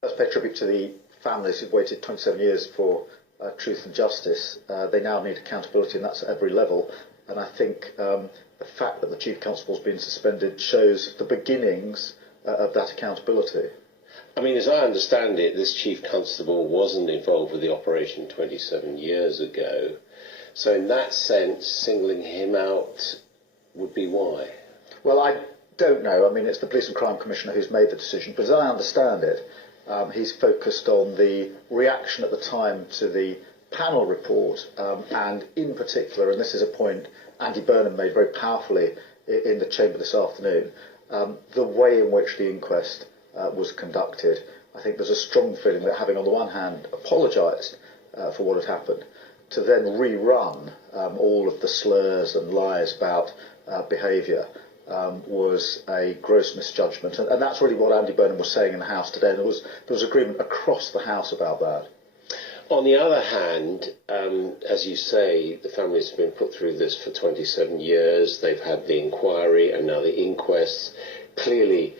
Let's pay tribute to the families who've waited 27 years for truth and justice. They now need accountability, and that's at every level. And I think the fact that the Chief Constable's been suspended shows the beginnings of that accountability. I mean, as I understand it, this Chief Constable wasn't involved with the operation 27 years ago. So in that sense, singling him out would be why? Well, I don't know. I mean, it's the Police and Crime Commissioner who's made the decision. But as I understand it, he's focused on the reaction at the time to the panel report, and in particular, and this is a point Andy Burnham made very powerfully in the chamber this afternoon, the way in which the inquest was conducted. I think there's a strong feeling that, having on the one hand apologised for what had happened, to then rerun all of the slurs and lies about behaviour was a gross misjudgment, and that's really what Andy Burnham was saying in the House today. And there was agreement across the House about that. On the other hand, as you say, the families have been put through this for 27 years. They've had the inquiry and now the inquests, clearly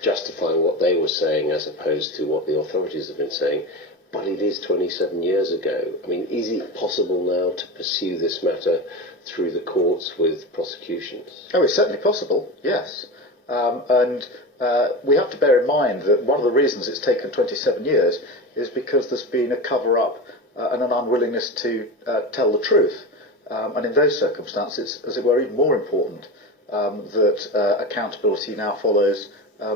justifying what they were saying as opposed to what the authorities have been saying. But it is 27 years ago. I mean, is it possible now to pursue this matter through the courts with prosecutions? Oh, it's certainly possible, yes. And we have to bear in mind that one of the reasons it's taken 27 years is because there's been a cover-up and an unwillingness to tell the truth. And in those circumstances, as it were, even more important that accountability now follows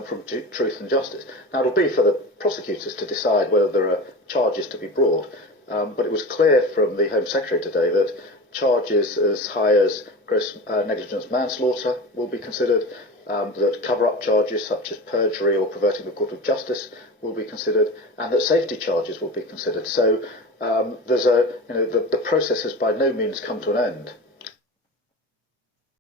from truth and justice. Now, it'll be for the prosecutors to decide whether there are charges to be brought, but it was clear from the Home Secretary today that charges as high as gross negligence manslaughter will be considered, that cover-up charges such as perjury or perverting the court of justice will be considered, and that safety charges will be considered. So there's the process has by no means come to an end.